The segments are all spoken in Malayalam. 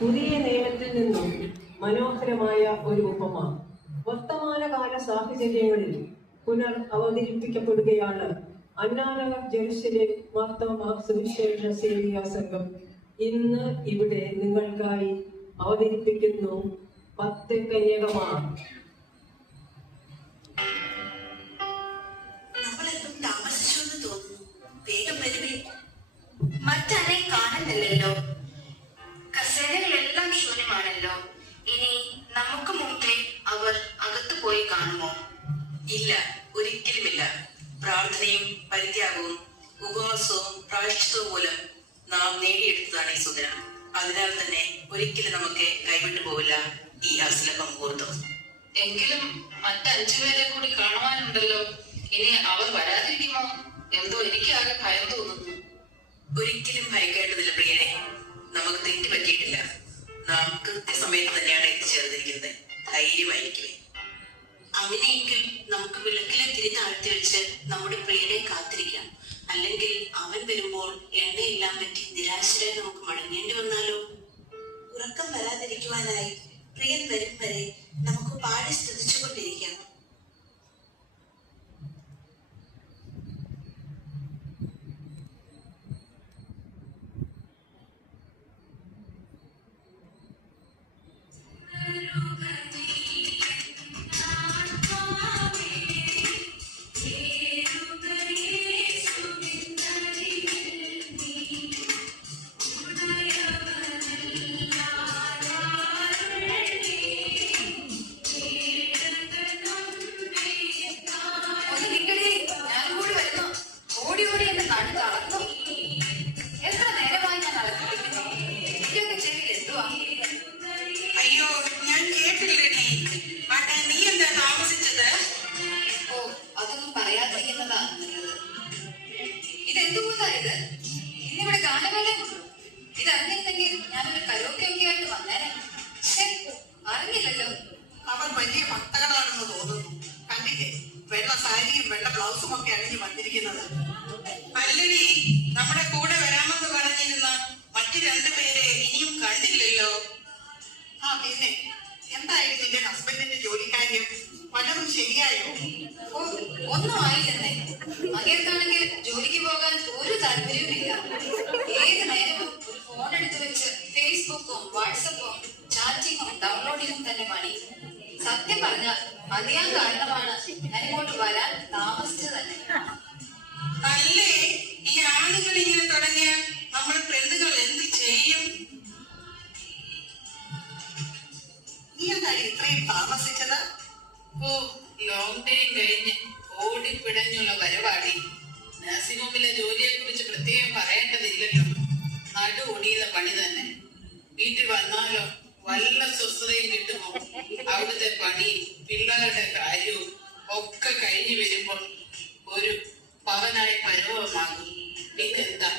പുതിയ നിയമത്തിൽ നിന്നും മനോഹരമായ ഒരു ഉപമ വർത്തമാനകാല സാഹചര്യങ്ങളിൽ പുനർ അവതരിപ്പിക്കപ്പെടുകയാണ്. അന്നാനഗർ ജെറുസലേം മാർത്തോമാ സുവിശേഷ സേവികാ സംഘം ഇന്ന് ഇവിടെ നിങ്ങൾക്കായി അവതരിപ്പിക്കുന്നു 10 കന്യകമാർ. മറ്റാരെ കാണുന്നില്ലല്ലോ. കസേരകളെല്ലാം ശൂന്യമാണല്ലോ. ഇനി നമുക്ക് മുമ്പേ അവർ അകത്തു പോയി കാണുമോ? ഇല്ല, ഒരിക്കലുമില്ല. പ്രാർത്ഥനയും പരിത്യാഗവും ഉപവാസവും പ്രായശ്ചിത്തവും മൂലം നാം നേടിയെടുത്തതാണ് ഈ സുദിനം. അതിനാൽ തന്നെ ഒരിക്കലും നമുക്ക് കൈവിട്ടു പോവില്ല ഈ അസുലഭ മുഹൂർത്തം. എങ്കിലും മറ്റ് 5 പേരെ കൂടി കാണുവാനുണ്ടല്ലോ. ഇനി അവർ വരാതിരിക്കുമോ? എന്തോ എനിക്ക് ആകെ ഭയം തോന്നുന്നു. ഒരിക്കലും ഭയക്കേണ്ടതില്ല പ്രിയനെ, നമുക്ക് തെറ്റ് പറ്റിയിട്ടില്ല. നാം കൃത്യസമയത്ത് തന്നെയാണ് എത്തിച്ചേർന്നിരിക്കുന്നത്. ധൈര്യമായിരിക്കുമേ. അവനെങ്കിൽ നമുക്ക് വിളക്കിലെ തിരി താഴ്ത്തി വെച്ച് നമ്മുടെ പ്രിയനെ കാത്തിരിക്കാം. അല്ലെങ്കിൽ അവൻ വരുമ്പോൾ എണ്ണയെല്ലാം പറ്റി നിരാശരായി നമുക്ക് മടങ്ങേണ്ടി വന്നാലോ? ഉറക്കം വരാതിരിക്കുവാനായി പ്രിയൻ വരും വരെ നമുക്ക് പാടി സ്തുതിച്ചുകൊണ്ടിരിക്കാം. അയ്യോ, ഞാൻ കേട്ടില്ലടി. നീ എന്താ താമസിച്ചത്? ഓ, അതൊന്നും പറയാതിരിക്കുന്നതാ നല്ലത്. ഇതെന്തുകൊണ്ടായത്? ഇന്നിവിടെ ഗാനമേള ഇതറിഞ്ഞിരുന്നെങ്കിൽ ഞാനൊരു കരോക്കെ ഒക്കെ ആയിട്ട് വന്നേനെ. അറിഞ്ഞില്ലല്ലോ. അവർ വലിയ ഭക്തകളാണെന്ന് തോന്നുന്നു. കണ്ടില്ലേ, വെള്ള സാരിയും വെള്ള ബ്ലൗസും ഒക്കെ അണിഞ്ഞു വന്നിരിക്കുന്നത്. അല്ലടി, നമ്മുടെ കൂടെ വരാമെന്ന് പറഞ്ഞിരുന്ന മറ്റു 2 പേരെ ഇനിയും കണ്ടില്ലല്ലോ. പിന്നെ എന്തായിരുന്നു നിന്റെ ഹസ്ബൻഡിന്റെ ജോലിക്കാര്യം? വല്ലതും ശരിയായോ? ഓ, ഒന്നും ആയില്ലെന്നേ. അങ്ങേർക്കാണെങ്കിൽ ജോലിക്ക് പോകാൻ ഒരു താല്പര്യവുമില്ല. ഏത് നേരവും ഒരു ഫോൺ എടുത്തു വെച്ച് ഫേസ്ബുക്കും വാട്സപ്പും ചാറ്റിങ്ങും ഡൗൺലോഡിങ്ങും തന്നെ പണി. സത്യം പറഞ്ഞാൽ അറിയാൻ കാരണമാണ് ഞാൻ ഇങ്ങോട്ട് വരാൻ താമസിച്ചത് തന്നെ. അല്ലേ, ഈ ആളുകൾ ഇങ്ങനെ തുടങ്ങിയാൽ നമ്മൾ പെണ്ണുകൾ എന്ത് ചെയ്യും? നീ എന്താണ് ഇത്രയും താമസിച്ചത്? ഓ, ലോങ് ടൈം കഴിഞ്ഞ് ഓടിപ്പിടഞ്ഞുള്ള പരിപാടി. നഴ്സിംഗ് ഹോമിലെ ജോലിയെ കുറിച്ച് പ്രത്യേകം പറയേണ്ടതില്ലല്ലോ. നടു ഒടിയുന്ന പണി തന്നെ. വീട്ടിൽ വന്നാലോ വല്ല സ്വസ്ഥതയും കിട്ടുമോ? അവിടുത്തെ പണിയും പിള്ളേരുടെ കാര്യവും ഒക്കെ കഴിഞ്ഞു വരുമ്പോൾ ഒരു പവനായി പരുവമാകും. പിന്നെന്താ,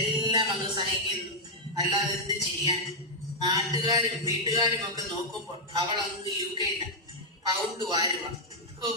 എല്ലാം അങ്ങ് സഹിക്കുന്നു. അല്ലാതെ എന്ത് ചെയ്യാൻ? നാട്ടുകാരും വീട്ടുകാരും ഒക്കെ നോക്കുമ്പോൾ അവൾ അങ്ങ് UK പൗണ്ട് വാരുവ. ഓ,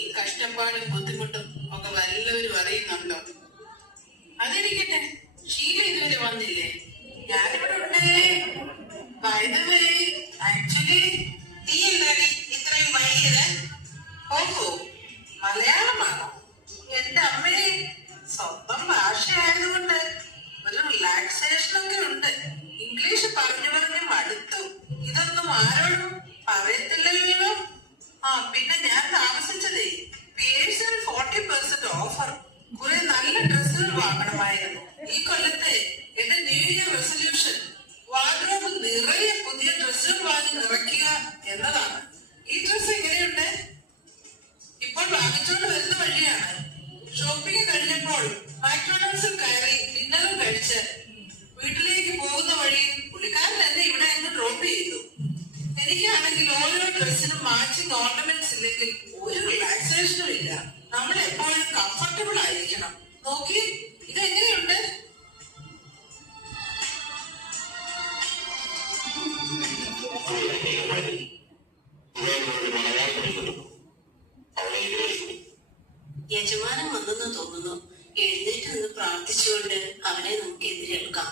ഈ കഷ്ടപ്പാടും ബുദ്ധിമുട്ടും ഒക്കെ വല്ലവരും അറിയുന്നുണ്ടോ? അതിരിക്കട്ടെ, ഷീല ഇതുവരെ വന്നില്ലേ? ഞാനിവിടെ ഉണ്ട്. ആക്ച്വലി നീ എന്താണ് ഇത്രയും വൈകിയത്? ഓഹോ, മലയാളമാണോ? എന്റെ അമ്മയെ സ്വന്തം ഭാഷയായതുകൊണ്ട് ഒരു റിലാക്സേഷൻ ഒക്കെ ഉണ്ട്. ഇംഗ്ലീഷ് പറഞ്ഞു പറഞ്ഞ് മടുത്തു. ഇതൊന്നും ആരോടും പറയത്തില്ലല്ലോ. പിന്നെ ഞാൻ താമസിച്ചതേ പേഴ്സിൽ 40% ഓഫർ. കുറെ നല്ല ഡ്രസ്സുകൾ വാങ്ങണമായിരുന്നു. ഈ കൊല്ലത്തെ എന്റെ ന്യൂ ഇയർ റെസൊല്യൂഷൻ വാർഡ്രോബ് നിറയെ പുതിയ ഡ്രസ്സുകൾ വാങ്ങി നിറയ്ക്കുക എന്നതാണ്. ഈ ഡ്രസ് എങ്ങനെയുണ്ട്? ഇപ്പോൾ വാങ്ങിച്ചോണ്ട് വരുന്ന വഴിയാണ്. ഷോപ്പിംഗ് കഴിഞ്ഞപ്പോൾ മാക്ഡൊണാൾഡ്സിൽ കയറി ഡിന്നറും കഴിച്ച് വീട്ടിലേക്ക് പോകുന്ന വഴി പുള്ളിക്കാരൻ എന്നെ ഇവിടെ അങ്ങ് ഡ്രോപ്പ് ചെയ്തു. എനിക്കാണെങ്കിൽ ഓരോ ഡ്രസ്സിനും മാച്ചിങ് ഓർണമെന്റ്സ് ഇല്ലെങ്കിൽ ഒരു റിലാക്സേഷനും ഇല്ല. നമ്മൾ എപ്പോഴും കംഫർട്ടബിൾ ആയിരിക്കണം. നോക്കി, ഇതെങ്ങനെയുണ്ട്? യജമാനൻ വന്നെന്ന് തോന്നുന്നു. എഴുന്നേറ്റ് നിന്ന് പ്രാർത്ഥിച്ചുകൊണ്ട് അവനെ നമുക്ക് എതിരേൽക്കാം.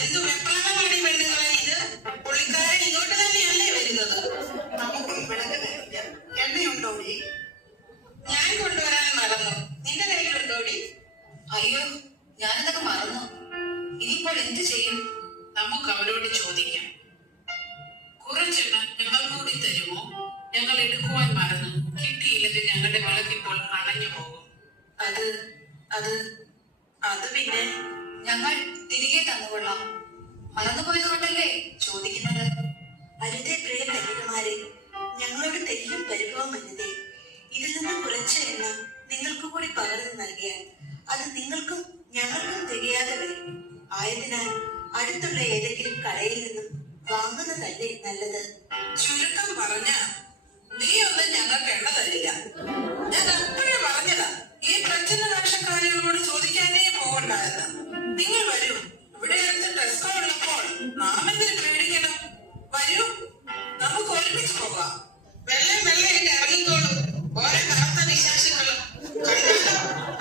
എന്തു വെപ്രാളമാണ് പെണ്ണുങ്ങളെ ഇത്? അവരോട് ചോദിക്കാം. കുറച്ചെണ്ണം ഞങ്ങൾ കൂടി തരുമോ? ഞങ്ങൾ എടുക്കുവാൻ മറന്നു. കിട്ടിയില്ലെങ്കിൽ ഞങ്ങളുടെ വിളക്കിപ്പോൾ അണഞ്ഞു പോകും. അത് അത് അത് പിന്നെ ഞങ്ങൾ തിരികെ തന്നുകൊള്ളാം. മറന്നുപോയത് കൊണ്ടല്ലേ ചോദിക്കുന്നത്? അരുതേ പ്രിയ കന്യകമാരെ, ഞങ്ങളോട് തെല്ലും പരിഭവം അരുതേ. ഇതിൽ നിന്ന് കുറച്ച് എണ്ണ നിങ്ങൾക്ക് കൂടി പകർന്നു നൽകിയാൽ അത് നിങ്ങൾക്കും ഞങ്ങൾക്കും തികയാതെ വരും. ആയതിനാൽ അടുത്തുള്ള ഏതെങ്കിലും കടയിൽ നിന്നും വാങ്ങുന്നതല്ലേ നല്ലത്. ചുരുക്കം പറഞ്ഞ നീ ഒന്നും ഞങ്ങൾക്ക് എണ്ണ തരില്ല. ഞാൻ അപ്പോഴേ പറഞ്ഞതാ ഈ പ്രച്ഛന്ന വേഷക്കാരികളോട് ചോദിക്കാനേ പോകണ്ടായെന്ന്. നിങ്ങൾ വരൂ, ഇവിടെ അടുത്ത് ഡ്രസ് ഉള്ളപ്പോൾ നാം എന്തിനു പേടിക്കണം? വരൂ, നമുക്ക് ഒരുമിച്ച് പോകാം. വെള്ളം വെള്ളയിട്ട് ഇറങ്ങിക്കോളും. ഓരോ കാത്ത വിശേഷങ്ങളും കണ്ടാലോ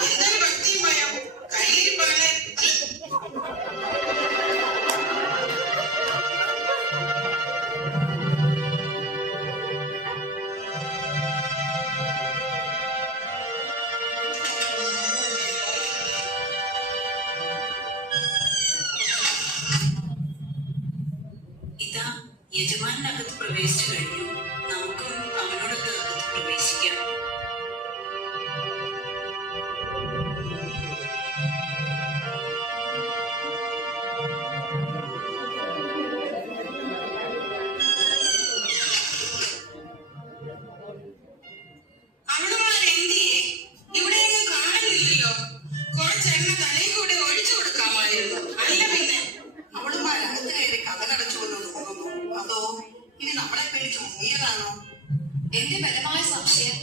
എന്തൊരു ഭക്തിയും ഭയം കയ്യിൽ പോലെ. ഇതാ യജമാനകത്ത് പ്രവേശിച്ചു കഴിഞ്ഞു. നമുക്കും അവനോടൊക്കെ അകത്ത് പ്രവേശിക്കാം. അവളുമാരെന്തിയെ ഇവിടെയൊന്നും കാണുന്നില്ലല്ലോ. കുറച്ചെണ്ണ തലയിൽ കൂടെ ഒഴിച്ചു കൊടുക്കാമായിരുന്നു. അല്ല പിന്നെ അവളുമാരകത്ത് കയറി കഥകടച്ചു എന്ന് തോന്നുന്നു. അതോ ഇനി നമ്മളെ പേടിച്ച് മുങ്ങിയതാണോ? എന്റെ ബലമായ സംശയം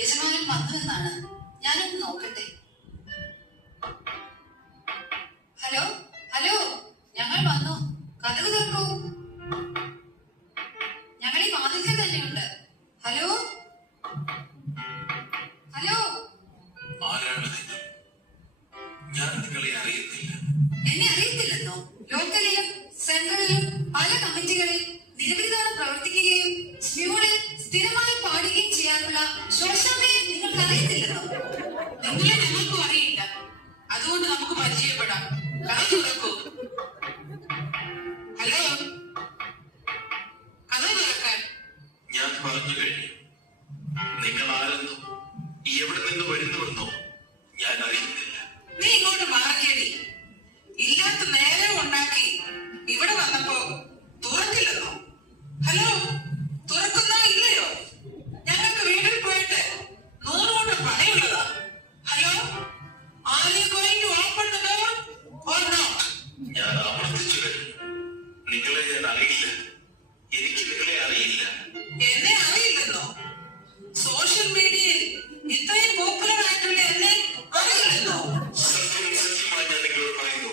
യജമാനൻ വന്നുവെന്നാണ്. ഞാനൊന്ന് നോക്കട്ടെ. ഹലോ ഹലോ, ഞങ്ങൾ വന്നു. കഥക് തുറക്കൂ. ഞങ്ങൾ ഈ വാതിൽക്കൽ തന്നെയുണ്ട്. Hello hello. ആരാണ് നിങ്ങൾ? ഞാൻ നിങ്ങളെ അറിയത്തില്ല. എന്നെ അറിയത്തില്ലെന്നോ? ലോക്കലിലും സെൻട്രലിലും പല കമ്മിറ്റികളിൽ നിരവധി തവണ പ്രവർത്തിക്കുകയും സ്മ്യൂളിൽ സ്ഥിരമായി പാടുകയും ചെയ്യാനുള്ള ശ്വാസമേ നിങ്ങൾക്ക് അറിയത്തില്ലെന്നോ? നിങ്ങളെ ഞങ്ങൾക്കും അറിയില്ല. അതുകൊണ്ട് നമുക്ക് പരിചയപ്പെടാം. കഥ തുറക്കൂ. ഹലോ, കഥ തുറക്കാൻ. ഞാൻ പറഞ്ഞു കഴിഞ്ഞു. നിങ്ങൾ ആരെന്നോ എവിടെ നിന്ന് വരുന്നുവെന്നോ ഞാൻ അറിയുന്നില്ല. നീ ഇങ്ങോട്ട് മാറിയടി. ഇല്ലാത്ത നേരം ഉണ്ടാക്കി ഇവിടെ വന്നപ്പോ തുറക്കില്ലെന്നോ? ഹലോ, തുറക്കുന്നോ ഇല്ലയോ? ഞങ്ങൾക്ക് വീട്ടിൽ പോയിട്ട് 100 കൊണ്ട് പണിയുള്ളതാ. Hello, are you going to open the door or not? ഞാൻ ആവർത്തിച്ചു കഴിഞ്ഞു. നിങ്ങളെ ഞാൻ അറിയില്ല. എനിക്ക് നിങ്ങളെ അറിയില്ല. എന്നെ അറിയില്ലെന്നോ? സോഷ്യൽ മീഡിയയിൽ ഇത്രയും പോപ്പുലർ ആയിട്ടുള്ള എന്നെ അറിയില്ലെന്നോ? സത്യമായി ഞാൻ നിങ്ങളോട് പറയുന്നു,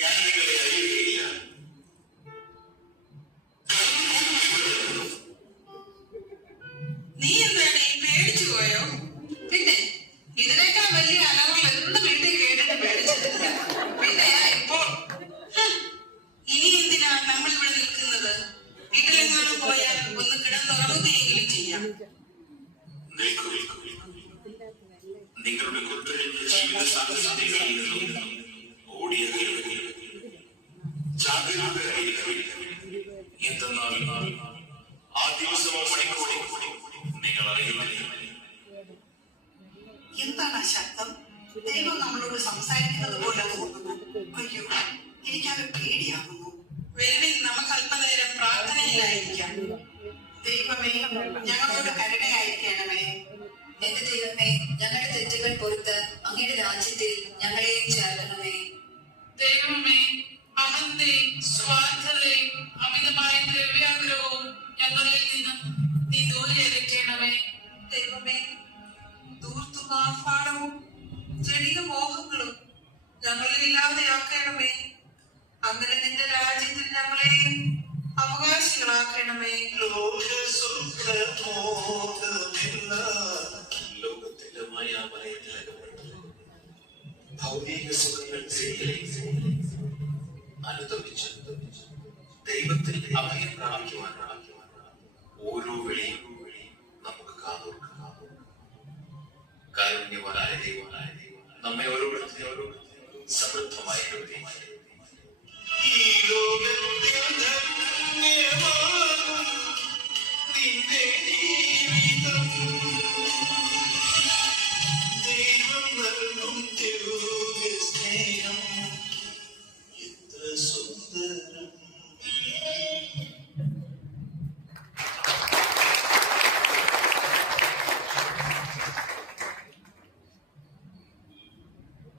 ഞാൻ നിങ്ങളെ അറിയുകയില്ല. നീ എന്താണ് ഈ പേടിച്ചു പോയോ? പിന്നെ ഇതിനേക്കാൾ വലിയ അലകൾ എന്ത് വീട്ടിൽ കേട്ടിട്ട് പേടിച്ചിട്ടില്ല. പിന്നെയാ ഇപ്പോൾ. ഇനി എന്തിനാ നമ്മൾ ഇവിടെ നിൽക്കുന്നത്? വീട്ടിലെങ്ങാനും പോയാൽ ഒന്ന് കിടന്നുറങ്ങുകയെങ്കിലും ചെയ്യാം. നിൽക്കൂ, നിൽക്കൂ. നിങ്ങളുടെ കുത്തഴിഞ്ഞ ജീവിത സാഹചര്യങ്ങളിൽ നിന്നും ഓടിയകലുക. ജാഗ്രതയായിരിക്കും. എന്തെന്നാൽ ആ ദിവസമോ മണിക്കൂറോ നിങ്ങൾ അറിയുന്നില്ല. എന്താണ് ആ ശബ്ദം? ദൈവം നമ്മളോട് സംസാരിക്കുന്നത് പോലെ തോന്നുന്നു. അയ്യോ, എനിക്കത് പേടിയാകുന്നു. വേണ്ടി നമുക്ക് അല്പനേരം പ്രാർത്ഥനയിലായിരിക്കാം. ദൈവമേ, ഞങ്ങളോട് കരുണയായിരിക്കണമേ. എന്റെ ദൈവമേ, ഞങ്ങളുടെ തെറ്റുകൾ പൊറുത്ത് അങ്ങയുടെ രാജ്യത്തിൽ ഞങ്ങളെയും ചേർക്കണമേ. ദൈവമേ, അഹന്തയും സ്വാർത്ഥതയും അമിതമായ ദ്രവ്യാഗ്രഹവും ഞങ്ങളിൽ നിന്നും നീ ദൂരെ അകറ്റണമേ. ദൈവമേ, ദൂർത്തും ആർഭാടവും ജടിക മോഹങ്ങളും ഞങ്ങളിൽ ഇല്ലാതെയാക്കണമേ. അങ്ങനെ നിന്റെ രാജ്യത്തിൽ ഞങ്ങളെയും അവകാശികളാക്കണമേ. ലോകത്തിന്റെ മായാമയത്തിലകപ്പെട്ട് ഭൗതിക സുഖങ്ങൾ അനുദമിച്ച് ദൈവത്തിൽ അഭയം പ്രാപിക്കുവാൻ ഓരോ വിളിയും നമുക്ക് കാതോർക്കാം. കാരുണ്യവാനായ ദൈവം നമ്മെ ഓരോരുത്തരെയും സമൃദ്ധമായി ഈ ലോകത്തിൽ ധന്യമാകും നിന്റെ